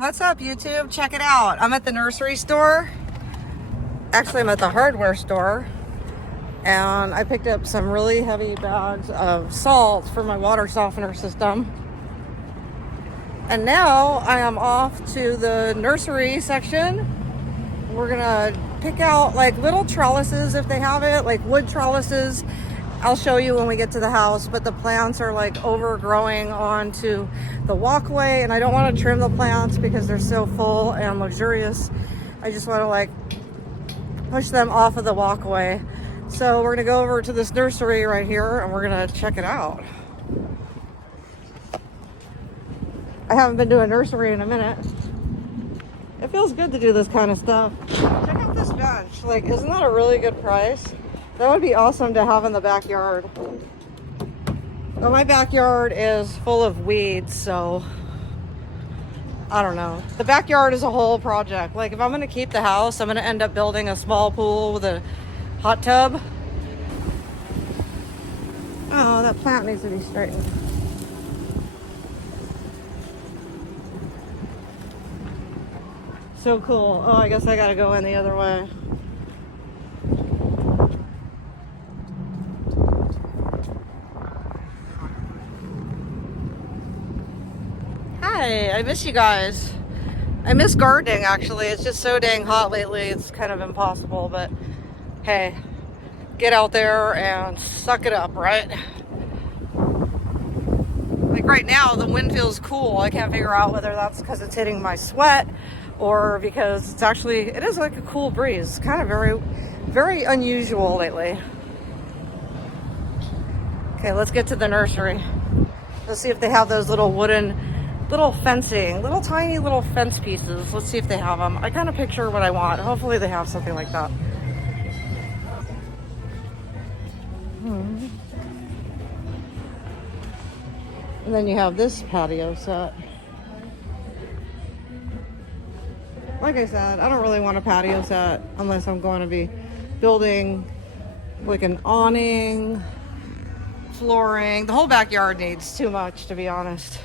What's up, YouTube? Check it out. I'm at the nursery store. Actually, I'm at the hardware store. And I picked up some really heavy bags of salt for my water softener system. And now I am off to the nursery section. We're gonna pick out like little trellises if they have it, like wood trellises. I'll show you when we get to the house, but the plants are like overgrowing onto the walkway, and I don't want to trim the plants because they're so full and luxurious. I just want to like push them off of the walkway. So we're gonna go over to this nursery right here and we're gonna check it out. I haven't been to a nursery in a minute. It feels good to do this kind of stuff. Check out this bench. Like, isn't that a really good price? That would be awesome to have in the backyard. Well, my backyard is full of weeds, so I don't know. The backyard is a whole project. Like, if I'm gonna keep the house, I'm gonna end up building a small pool with a hot tub. Oh, that plant needs to be straightened. So cool. Oh, I guess I gotta go in the other way. Hi, I miss you guys. I miss gardening, actually. It's just so dang hot lately. It's kind of impossible, but hey, get out there and suck it up, right? Like right now, the wind feels cool. I can't figure out whether that's because it's hitting my sweat or because it's actually, it is like a cool breeze. It's kind of very, very unusual lately. Okay, let's get to the nursery. Let's see if they have those little wooden, little fencing, little tiny little fence pieces. Let's see if they have them. I kind of picture what I want. Hopefully they have something like that. And then you have this patio set. Like I said, I don't really want a patio set unless I'm going to be building like an awning, flooring. The whole backyard needs too much, to be honest.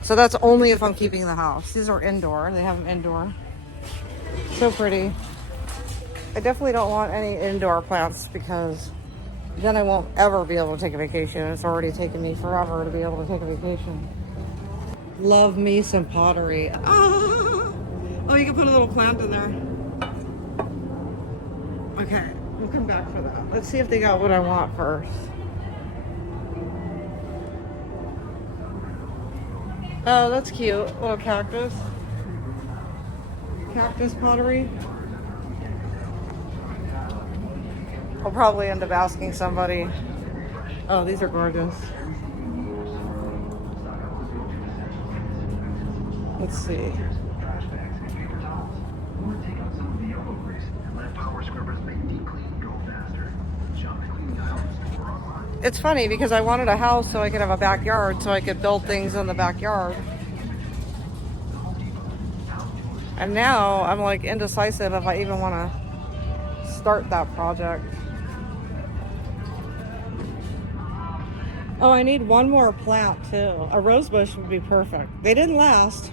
So that's only if I'm keeping the house. These are indoor. They have them indoor. So pretty. I definitely don't want any indoor plants because then I won't ever be able to take a vacation. It's already taken me forever to be able to take a vacation. Love me some pottery. Ah! Oh, you can put a little plant in there. Okay, we'll come back for that. Let's see if they got what I want first. Oh, that's cute. Little cactus. Cactus pottery. I'll probably end up asking somebody. Oh, these are gorgeous. Let's see. It's funny because I wanted a house so I could have a backyard so I could build things in the backyard. And now I'm like indecisive if I even want to start that project. Oh, I need one more plant too. A rose bush would be perfect. They didn't last.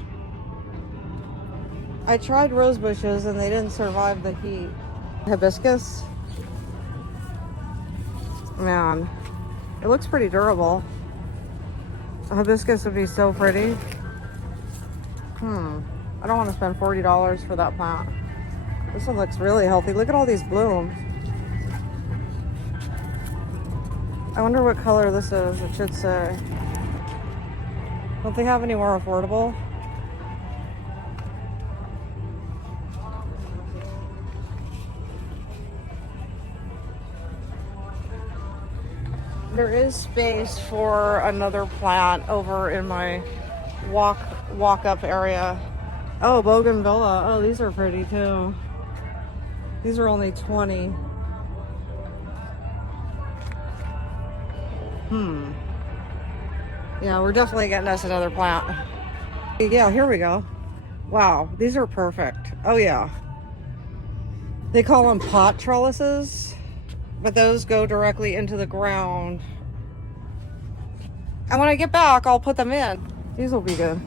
I tried rose bushes and they didn't survive the heat. Hibiscus. Man, it looks pretty durable. A hibiscus would be so pretty. I don't want to spend $40 for that plant. This one looks really healthy. Look at all these blooms. I wonder what color this is. It should say. Don't they have any more affordable? There is space for another plant over in my walk up area. Oh, bougainvillea. Oh, these are pretty too. These are only 20. Yeah, we're definitely getting us another plant. Yeah, here we go. Wow, these are perfect. Oh yeah. They call them pot trellises, but those go directly into the ground. And when I get back, I'll put them in. These will be good.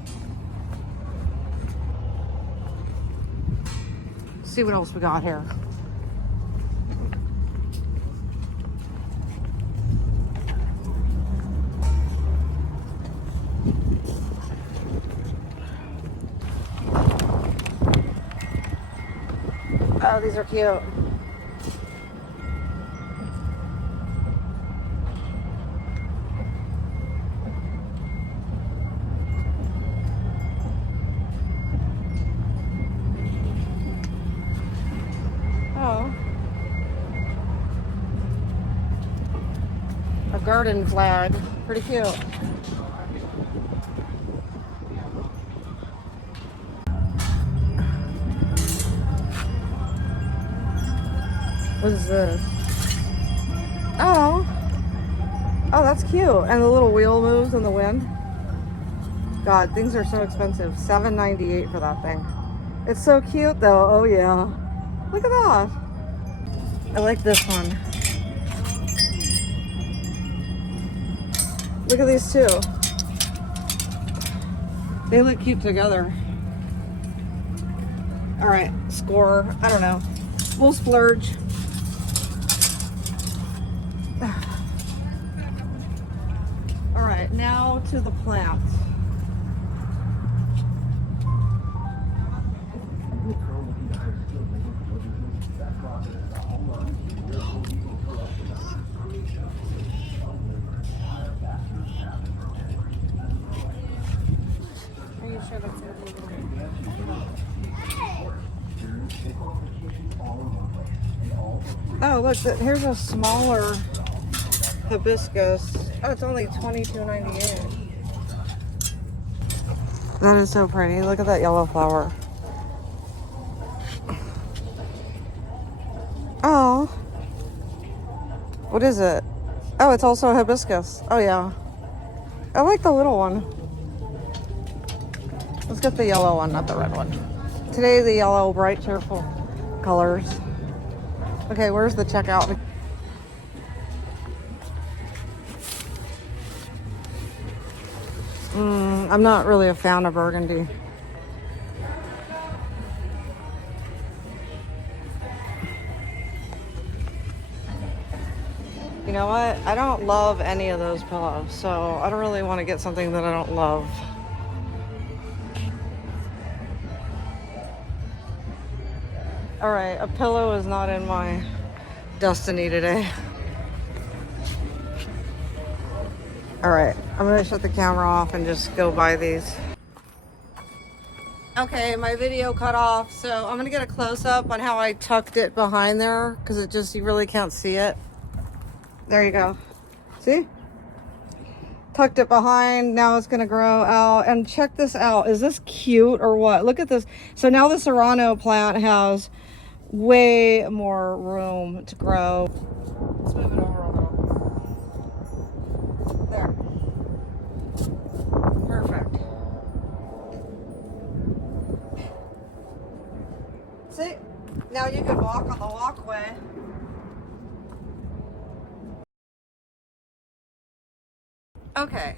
see what else we got here. Oh, these are cute. Oh. A garden flag. Pretty cute. What is this? Oh. Oh, that's cute. And the little wheel moves in the wind. God, things are so expensive. $7.98 for that thing. It's so cute though. Oh yeah. Look at that. I like this one. Look at these two. They look cute together. All right, score. I don't know. We'll splurge. All right, now to the plants. Are you sure that's gonna be Oh, look, here's a smaller hibiscus. Oh, it's only $22.98. That is so pretty. Look at that yellow flower. Oh. What is it? Oh, it's also a hibiscus. Oh, yeah. I like the little one. Let's get the yellow one, not the red one. Today, the yellow, bright, cheerful colors. Okay, where's the checkout? I'm not really a fan of burgundy. You know what? I don't love any of those pillows, so I don't really want to get something that I don't love. All right, a pillow is not in my destiny today. All right, I'm gonna shut the camera off and just go buy these. Okay, my video cut off, so I'm gonna get a close-up on how I tucked it behind there, because it just, you really can't see it. There you go. See? Tucked it behind, now it's gonna grow out. And check this out, is this cute or what? Look at this. So now the serrano plant has way more room to grow. Let's move it over a little. There. Perfect. See? Now you can walk on the walkway. Okay,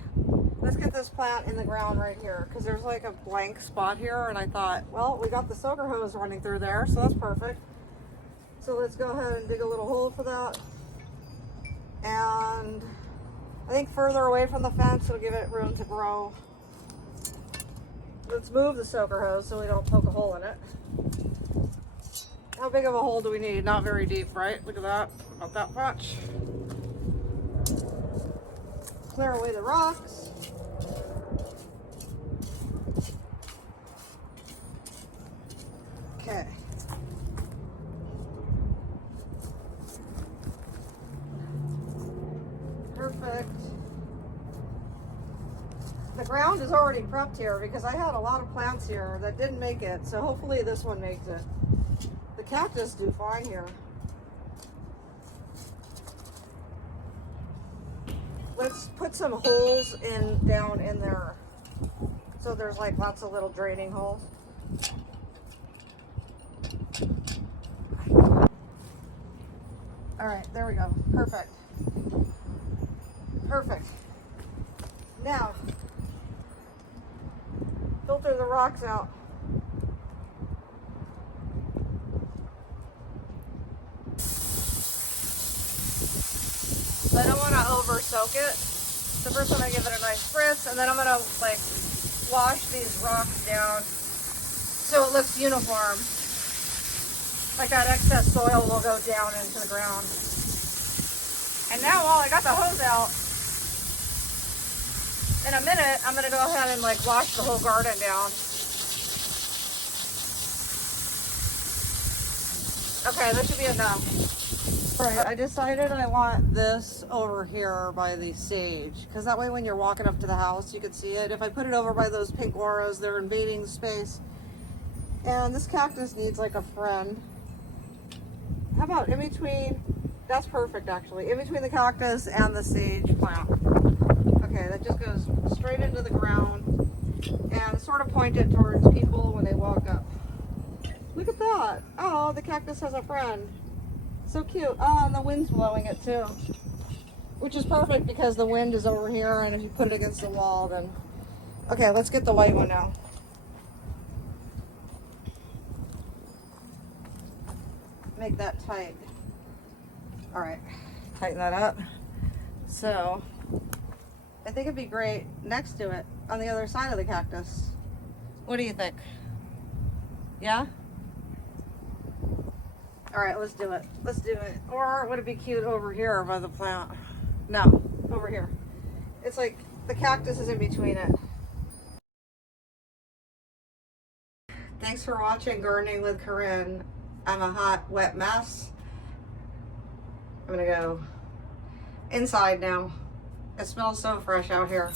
let's get this plant in the ground right here, because there's like a blank spot here, and I thought, well, we got the soaker hose running through there, so that's perfect. So let's go ahead and dig a little hole for that. And I think further away from the fence, it'll give it room to grow. Let's move the soaker hose so we don't poke a hole in it. How big of a hole do we need? Not very deep, right? Look at that, about that much. Clear away the rocks. Okay. Perfect. The ground is already prepped here because I had a lot of plants here that didn't make it, so hopefully this one makes it. The cactus do fine here. Let's put some holes down in there. So there's like lots of little draining holes. All right, there we go. Perfect. Perfect. Now, filter the rocks out. soak it. So first I'm gonna give it a nice spritz, and then I'm gonna like wash these rocks down so it looks uniform. Like that excess soil will go down into the ground. And now while I got the hose out, in a minute I'm gonna go ahead and like wash the whole garden down. Okay, that should be enough. All right, I decided I want this over here by the sage, because that way when you're walking up to the house, you can see it. If I put it over by those pink auras, they're invading the space. And this cactus needs like a friend. How about in between? That's perfect, actually. In between the cactus and the sage plant. Okay, that just goes straight into the ground and sort of pointed towards people when they walk up. Look at that. Oh, the cactus has a friend. So cute. Oh, and the wind's blowing it too. Which is perfect because the wind is over here, and if you put it against the wall, then... Okay, let's get the white one now. Make that tight. All right, tighten that up. So, I think it'd be great next to it on the other side of the cactus. What do you think? Yeah? All right, let's do it. Let's do it. Or would it be cute over here by the plant? No, over here. It's like the cactus is in between it. Thanks for watching Gardening with Corin. I'm a hot, wet mess. I'm gonna go inside now. It smells so fresh out here.